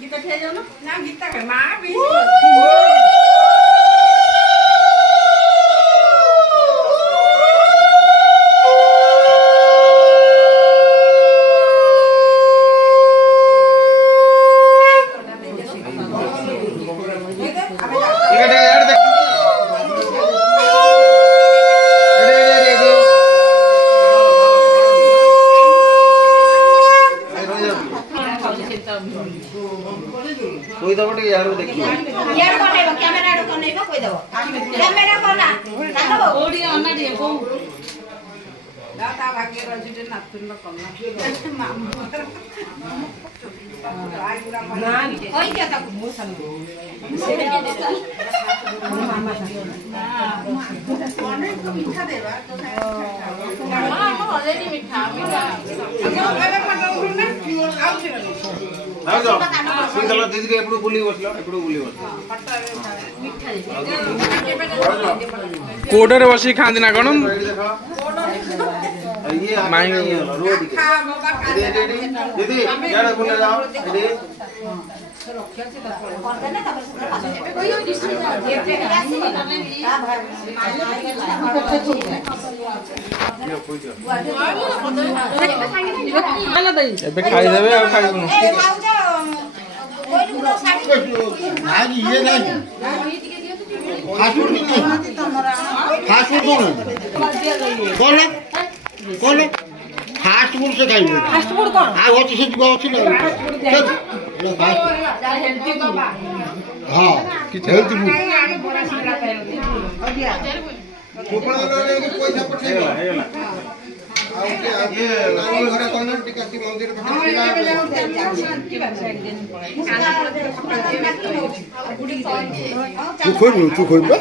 गीता खेल जाओ ना गीता के माँ भी कोई दबो टे यार देखिए यार कोनेबो कैमरा रो कोनेबो कोई दबो कैमरा कोना नाखबो ओडी अन्ना दिए को दाता भाग्य रजिटे नातुन न कम ना ओइ के त मोसन मामा ना कोने को मीठा देबा तो मामा को ऑलरेडी मीठा मीठा पहले पटल ना आउ छे आ जाओ सीधा दीदी के एपडू बुली बसलो एपडू बुली बसलो मीठा कोडर बसी खांदी ना कोन ये माई रो दिखे दीदी यार बोले जाओ दीदी एबे खाई देबे आ खाई नु ए माउजा कोई गुलो साड़ी आज ये नहीं फास्टफूड नहीं फास्टफूड कौन कौन फास्ट फूड से खाइबे फास्ट फूड कोन आ होची से जुआ होची ना फास्ट हेल्दी बाबा हां हेल्थ फूड आगे बड़ा सिरा पहनते अदिया कोपड़ा वाले को पैसा पठेगा ये नानी घर कोन टिकटी मंदिर पे तू खोइबो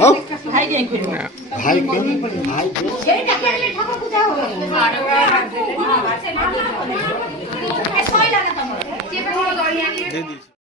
हां भाई के खोइबो भाई के ये टाके ठाकुर पूजा हो ए सोई लगा तमरो